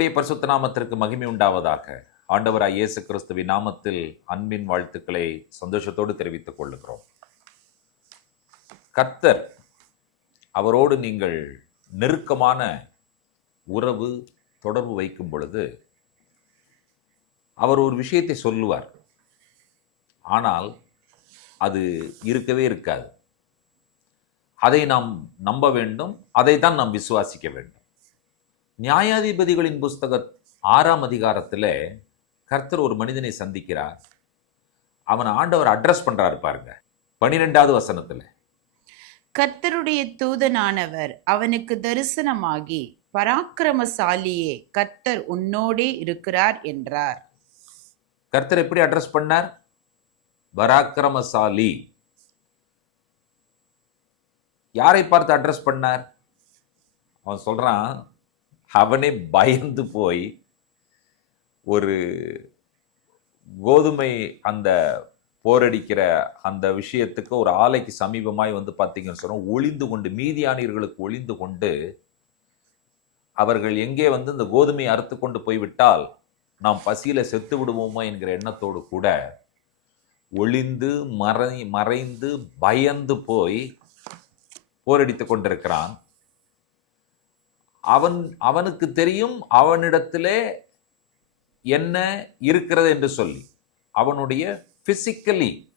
கர்த்தருடைய பரிசுத்த நாமத்திற்கு மகிமை உண்டாவதாக. ஆண்டவராய் இயேசு கிறிஸ்துவின் நாமத்தில் அன்பின் வாழ்த்துக்களை சந்தோஷத்தோடு தெரிவித்துக் கொள்ளுகிறோம். கர்த்தர், அவரோடு நீங்கள் நெருக்கமான உறவு தொடர்பு வைக்கும் பொழுது அவர் ஒரு விஷயத்தை சொல்லுவார். ஆனால் அது இருக்கவே இருக்காது. அதை நாம் நம்ப வேண்டும், அதை தான் நாம் விசுவாசிக்க வேண்டும். நியாயாதிபதிகளின் புஸ்தகம் 6ஆம் அதிகாரத்தில் கர்த்தர் ஒரு மனிதனை சந்திக்கிறார். அவனை ஆண்டவர் அட்ரஸ் பண்றாரு பாருங்க. 12வது வசனத்துல, கர்த்தருடைய தூதனானவர் அவனுக்கு தரிசனமாகி, பராக்கிரமசாலியே, கர்த்தர் உன்னோடே இருக்கிறார் என்றார். கர்த்தர் எப்படி அட்ரஸ் பண்ணார்? பராக்கிரமசாலி. யாரை பார்த்து அட்ரஸ் பண்ணார்? அவன் சொல்றான், அவனே பயந்து போய் ஒரு கோதுமை அந்த போரடிக்கிற அந்த விஷயத்துக்கு ஒரு ஆலைக்கு சமீபமாய் வந்து பார்த்தீங்கன்னு சொன்னோம், ஒளிந்து கொண்டு, மீதியானியர்களுக்கு ஒளிந்து கொண்டு, அவர்கள் எங்கே வந்து இந்த கோதுமையை அறுத்து கொண்டு போய்விட்டால் நாம் பசியில செத்து விடுவோமா என்கிற எண்ணத்தோடு கூட ஒளிந்து மறைந்து பயந்து போய் போரடித்து கொண்டிருக்கிறான். அவனுக்கு தெரியும் அவனிடத்திலே என்ன இருக்கிறது என்று சொல்லி. அவனுடைய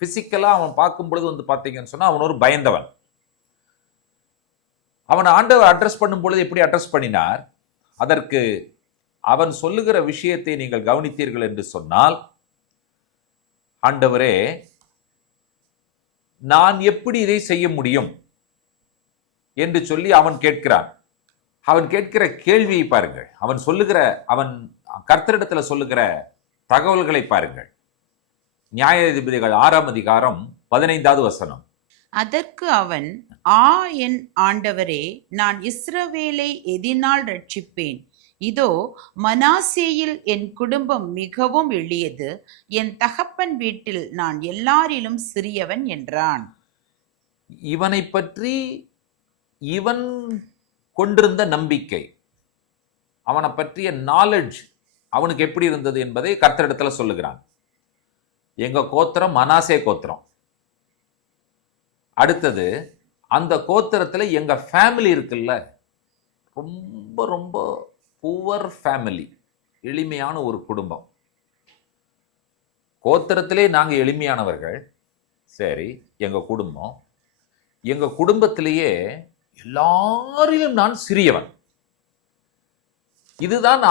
பிசிக்கலா அவன் பார்க்கும் பொழுது வந்து பார்த்தீங்கன்னு சொன்னா அவன் ஒரு பயந்தவன். அவன் ஆண்டவர் அட்ரஸ் பண்ணும் பொழுது எப்படி அட்ரஸ் பண்ணினார்? அதற்கு அவன் சொல்லுகிற விஷயத்தை நீங்கள் கவனித்தீர்கள் என்று சொன்னால், ஆண்டவரே, நான் எப்படி இதை செய்ய முடியும் என்று சொல்லி அவன் கேட்கிறான். அவன் கேட்கிற கேள்வியை பாருங்கள். அவன் கர்த்தரிடத்துல சொல்லுகிற தகவல்களை பாருங்கள். நியாயாதிபதிகள் 6ஆம் அதிகாரம் 15வது வசனம். அதற்கு அவன், என் ஆண்டவரே, நான் இஸ்ரவேலை எதினால் ரட்சிப்பேன்? இதோ, மனாசேயில் என் குடும்பம் மிகவும் எளியது, என் தகப்பன் வீட்டில் நான் எல்லாரிலும் சிறியவன் என்றான். இவனை பற்றி இவன் கொண்டிருந்த நம்பிக்கை, அவனை பற்றிய நாலேஜ் அவனுக்கு எப்படி இருந்தது என்பதை கர்த்தரிடத்துல சொல்லுகிறான். எங்க கோத்திரம் மனாசே கோத்திரம். அடுத்தது, அந்த கோத்திரத்துல எங்க ஃபேமிலி இருக்குல்ல, ரொம்ப ரொம்ப புவர் ஃபேமிலி, எளிமையான ஒரு குடும்பம். கோத்திரத்திலே நாங்க எளிமையானவர்கள். சரி, எங்க குடும்பத்திலேயே எல்லாரிலும் நான் சிறியவன். இதுதான்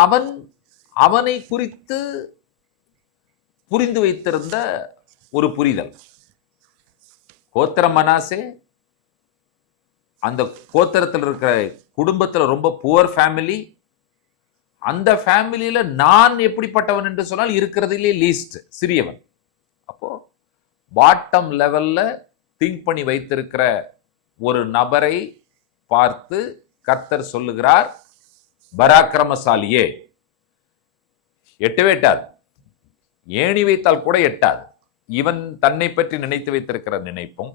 அவனை குறித்து புரிந்து வைத்திருந்த ஒரு புரிதல். கோத்திரம் மனாசே, அந்த கோத்திரத்தில் இருக்கிற குடும்பத்தில் ரொம்ப புவர் ஃபேமிலி. அந்த ஃபேமிலியில நான் எப்படிப்பட்டவன் என்று சொன்னால் இருக்கிறதுலே லீஸ்ட், சிறியவன். அப்போ பாட்டம் லெவல்ல திங்க் பண்ணி வைத்திருக்கிற ஒரு நபரை பார்த்து கர்த்தர் சொல்லுகிறார், பராக்கிரமசாலியே. எட்டவே எட்டாது, ஏணி வைத்தால் கூட எட்டாது. இவன் தன்னை பற்றி நினைத்து வைத்திருக்கிற நினைப்பும்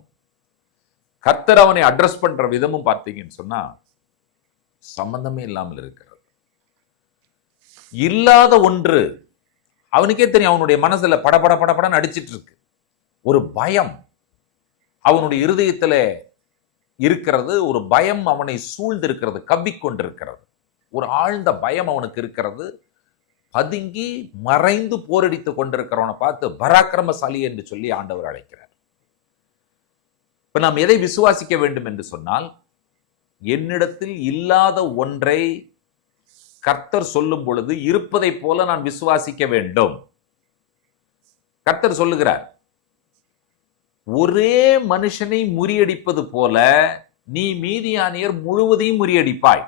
கர்த்தர் அவனை அட்ரஸ் பண்ற விதமும் பார்த்தீங்கன்னு சொன்னா சம்பந்தமே இல்லாமல் இருக்கிறது. இல்லாத ஒன்று அவனுக்கே தெரியும். அவனுடைய மனசுல படபட படபடன்னு அடிச்சிட்டு இருக்கு. ஒரு பயம் அவனுடைய இருதயத்துல இருக்கிறது. ஒரு பயம் அவனை சூழ்ந்து இருக்கிறது, கவ்விக்கொண்டிருக்கிறது. ஒரு ஆழ்ந்த பயம் அவனுக்கு இருக்கிறது. பதுங்கி மறைந்து போரடித்து கொண்டிருக்கிறவனை பார்த்து பராக்கிரமசாலி என்று சொல்லி ஆண்டவர் அழைக்கிறார். இப்ப நாம் எதை விசுவாசிக்க வேண்டும் என்று சொன்னால், என்னிடத்தில் இல்லாத ஒன்றை கர்த்தர் சொல்லும் பொழுது இருப்பதை போல நான் விசுவாசிக்க வேண்டும். கர்த்தர் சொல்லுகிறார், ஒரே மனுஷனை முறியடிப்பது போல நீ மீதியானியர் முழுவதையும் முறியடிப்பாய்.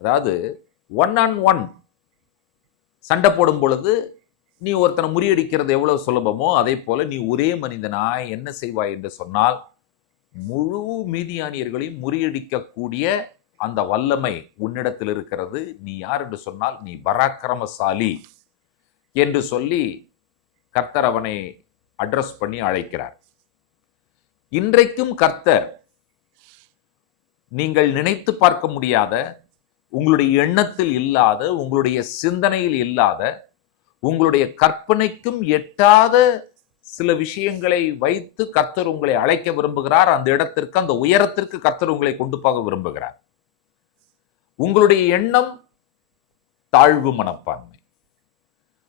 அதாவது 1 on 1 சண்டை போடும் பொழுது நீ ஒருத்தனை முறியடிக்கிறது எவ்வளவு சுலபமோ அதே போல நீ ஒரே மனிதனாய் என்ன செய்வாய் என்று சொன்னால், முழு மீதியானியர்களையும் முறியடிக்கக்கூடிய அந்த வல்லமை உன்னிடத்தில் இருக்கிறது. நீ யார் என்று சொன்னால், நீ பராக்கிரமசாலி என்று சொல்லி கர்த்தர் அவனை அட்ரஸ் பண்ணி அழைக்கிறார். இன்றைக்கும் கர்த்தர் நீங்கள் நினைத்து பார்க்க முடியாத உங்களுடைய எண்ணத்தில் இல்லாத, உங்களுடைய சிந்தனையில் இல்லாத, உங்களுடைய கற்பனைக்கும் எட்டாத சில விஷயங்களை வைத்து கர்த்தர் உங்களை அழைக்க விரும்புகிறார். அந்த இடத்திற்கு, அந்த உயரத்திற்கு கர்த்தர் உங்களை கொண்டு போக விரும்புகிறார். உங்களுடைய எண்ணம் தாழ்வு மனப்பான்மை.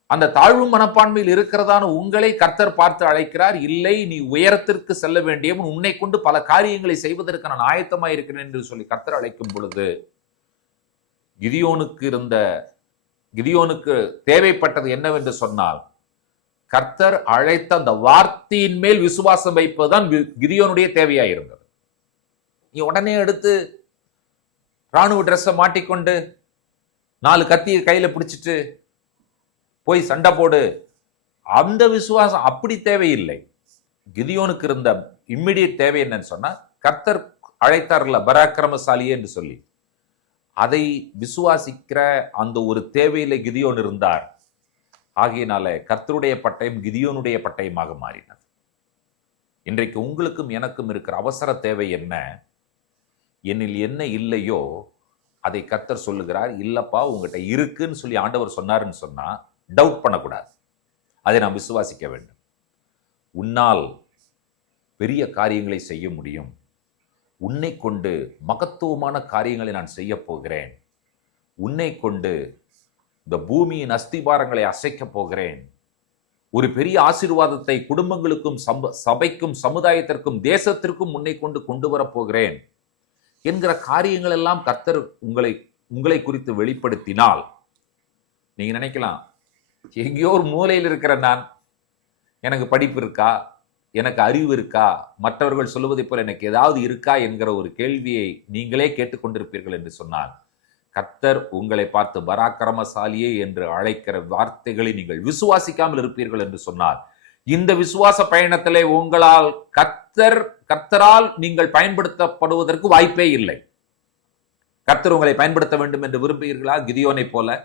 அந்த தாழ்வு மனப்பான்மையில் இருக்கிறதான உங்களை கர்த்தர் பார்த்து அழைக்கிறார். இல்லை, நீ உயரத்திற்கு செல்ல வேண்டியவன், உன்னை கொண்டு பல காரியங்களை செய்வதற்கு நான் ஆயத்தமாக இருக்கிறேன் என்று சொல்லி கர்த்தர் அழைக்கும் பொழுது, கிதியோனுக்கு தேவைப்பட்டது என்னவென்று சொன்னால், கர்த்தர் அழைத்த அந்த வார்த்தையின் மேல் விசுவாசம் வைப்பதுதான் கிதியோனுடைய தேவையா இருந்தது. நீ உடனே எடுத்து ராணுவ ட்ரெஸ்ஸை மாட்டிக்கொண்டு 4 கத்தியை கையில பிடிச்சிட்டு போய் சண்டை போடு, அந்த விசுவாசம் அப்படி தேவையில்லை. கிதியோனுக்கு இருந்த இம்மிடியட் தேவை என்னன்னு சொன்னா, கர்த்தர் அழைத்தார்ல பராக்கிரமசாலியே என்று சொல்லி, அதை விசுவாசிக்கிற அந்த ஒரு தேவையில கிதியோன் இருந்தார். ஆகையினால கர்த்தருடைய பட்டயம் கிதியோனுடைய பட்டயமாக மாறினது. இன்றைக்கு உங்களுக்கும் எனக்கும் இருக்கிற அவசர தேவை என்ன? என்னில் என்ன இல்லையோ அதை கர்த்தர் சொல்லுகிறார். இல்லப்பா, உங்ககிட்ட இருக்குன்னு சொல்லி ஆண்டவர் சொன்னாருன்னு சொன்னா டவுட் பண்ணக்கூடாது. அதை நாம் விசுவாசிக்க வேண்டும். உன்னால் பெரிய காரியங்களை செய்ய முடியும். உன்னை கொண்டு மகத்துவமான காரியங்களை நான் செய்ய போகிறேன். உன்னை கொண்டு இந்த பூமியின் அஸ்திபாரங்களை அசைக்க போகிறேன். ஒரு பெரிய ஆசீர்வாதத்தை குடும்பங்களுக்கும் சபைக்கும் சமுதாயத்திற்கும் தேசத்திற்கும் உன்னை கொண்டு வரப்போகிறேன் என்கிற காரியங்கள் எல்லாம் கர்த்தர் உங்களை குறித்து வெளிப்படுத்தினால், நீங்க நினைக்கலாம், எங்கேயோ ஒரு மூலையில் இருக்கிற நான், எனக்கு படிப்பு இருக்கா, எனக்கு அறிவு இருக்கா, மற்றவர்கள் சொல்லுவதை போல எனக்கு ஏதாவது இருக்கா என்கிற ஒரு கேள்வியை நீங்களே கேட்டுக்கொண்டிருப்பீர்கள் என்று சொன்னால், கர்த்தர் உங்களை பார்த்து பராக்கிரமசாலியே என்று அழைக்கிற வார்த்தைகளை நீங்கள் விசுவாசிக்காமல் இருப்பீர்கள் என்று சொன்னார். இந்த விசுவாச பயணத்திலே உங்களால் கர்த்தரால் நீங்கள் பயன்படுத்தப்படுவதற்கு வாய்ப்பே இல்லை. கர்த்தர் உங்களை பயன்படுத்த வேண்டும் என்று விரும்புகிறீர்களா? கிதியோனை போல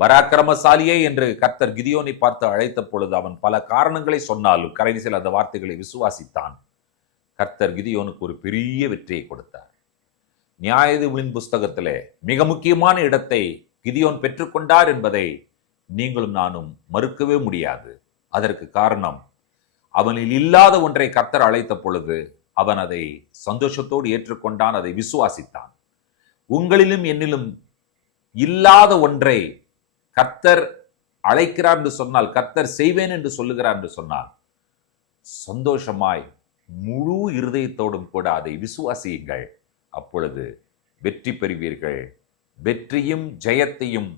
பராக்கிரமசாலியே என்று கர்த்தர் கிதியோனை பார்த்து அழைத்த பொழுது அவன் பல காரணங்களை சொன்னாலும் கடைசியில் அந்த வார்த்தைகளை விசுவாசித்தான். கர்த்தர் கிதியோனுக்கு ஒரு பெரிய வெற்றியை கொடுத்தார். நியாயாதிபதிகளின் புஸ்தகத்திலே மிக முக்கியமான இடத்தை கிதியோன் பெற்றுக்கொண்டார் என்பதை நீங்களும் நானும் மறுக்கவே முடியாது. அதற்கு காரணம், அவனில் இல்லாத ஒன்றை கர்த்தர் அழைத்த பொழுது அவன் அதை சந்தோஷத்தோடு ஏற்றுக்கொண்டான், அதை விசுவாசித்தான். உங்களிலும் என்னிலும் இல்லாத ஒன்றை கர்த்தர் அழைக்கிறார் என்று சொன்னால், கர்த்தர் செய்வேன் என்று சொல்லுகிறார் என்று சொன்னால், சந்தோஷமாய் முழு இருதயத்தோடும் கூட அதை விசுவாசியுங்கள். அப்பொழுது வெற்றி பெறுவீர்கள். வெற்றியும் ஜெயத்தையும்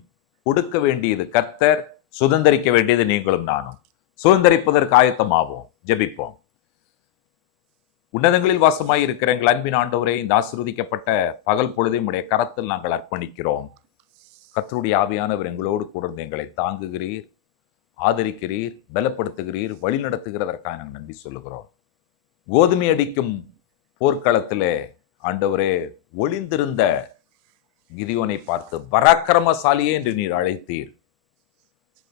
கொடுக்க வேண்டியது கர்த்தர், சுதந்திரிக்க வேண்டியது நீங்களும் நானும். சுதந்திரிப்பதற்கு ஆயத்தமாவோம். ஜெபிப்போம். உன்னதங்களில் வாசமாய் இருக்கிற எங்கள் அன்பின் ஆண்டவரே, இந்த ஆசீர்வதிக்கப்பட்ட பகல் பொழுதையும் உடைய கரத்தில் நாங்கள் அர்ப்பணிக்கிறோம். கர்த்தருடைய ஆவியானவர் எங்களோடு கூட எங்களை தாங்குகிறீர், ஆதரிக்கிறீர், பலப்படுத்துகிறீர், வழி நடத்துகிறதற்காக நாங்கள் நன்றி சொல்லுகிறோம். கோதுமை அடிக்கும் போர்க்களத்திலே ஆண்டவரே ஒளிந்திருந்த கிதியோனை பார்த்து பராக்கிரமசாலியே என்று நீர் அழைத்தீர்.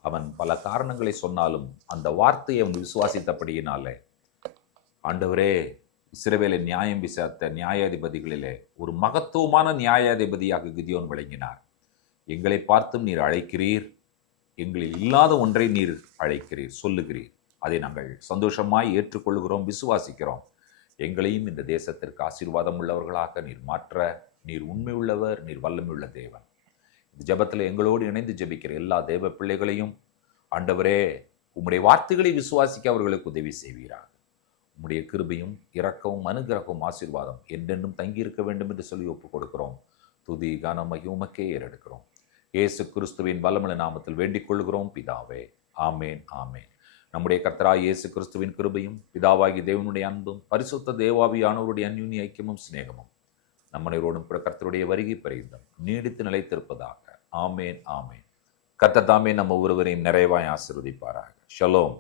அவன் பல காரணங்களை சொன்னாலும் அந்த வார்த்தையை அவன் விசுவாசித்தபடியினாலே ஆண்டவரே, இஸ்ரவேலை நியாயம் விசாரித்த நியாயாதிபதிகளிலே ஒரு மகத்துவமான நியாயாதிபதியாக கிதியோன் விளங்கினார். எங்களை பார்த்தும் நீர் அழைக்கிறீர், எங்களில் இல்லாத ஒன்றை நீர் அழைக்கிறீர், சொல்லுகிறீர். அதை நாங்கள் சந்தோஷமாய் ஏற்றுக்கொள்கிறோம், விசுவாசிக்கிறோம். எங்களையும் இந்த தேசத்திற்கு ஆசீர்வாதம் உள்ளவர்களாக நீர் மாற்ற நீர் உண்மை உள்ளவர், நீர் வல்லமை உள்ள தேவன். இந்த ஜெபத்தில் எங்களோடு இணைந்து ஜெபிக்கிற எல்லா தேவ பிள்ளைகளையும் ஆண்டவரே, உம்முடைய வார்த்தைகளை விசுவாசிக்க அவர்களுக்கு உதவி செய்வீராக. உம்முடைய கிருபையும் இரக்கமும் அனுகிரகமும் ஆசீர்வாதம் என்றென்றும் தங்கியிருக்க வேண்டும் என்று சொல்லி ஒப்புக் கொடுக்கிறோம். துதி கனமகிமை உமக்கே ஏறெடுக்கிறோம். இயேசு கிறிஸ்துவின் வல்லமையுள்ள நாமத்தில் வேண்டிக் கொள்கிறோம் பிதாவே. ஆமேன், ஆமேன். நம்முடைய கர்த்தராகிய இயேசு கிறிஸ்துவின் கிருபையும் பிதாவாகிய தேவனுடைய அன்பும் பரிசுத்த தேவாவியானவருடைய அந்யுன்ய ஐக்கியமும் சிநேகமும் நம்மனைவரோடும் கர்த்தருடைய வருகை பரிந்தும் நீடித்து நிலைத்திருப்பதாக. ஆமேன், ஆமேன். கர்த்தர் தாமே நம்ம ஒவ்வொருவரையும் நிறைவாய் ஆசீர்வதிப்பாராக. ஷலோம்.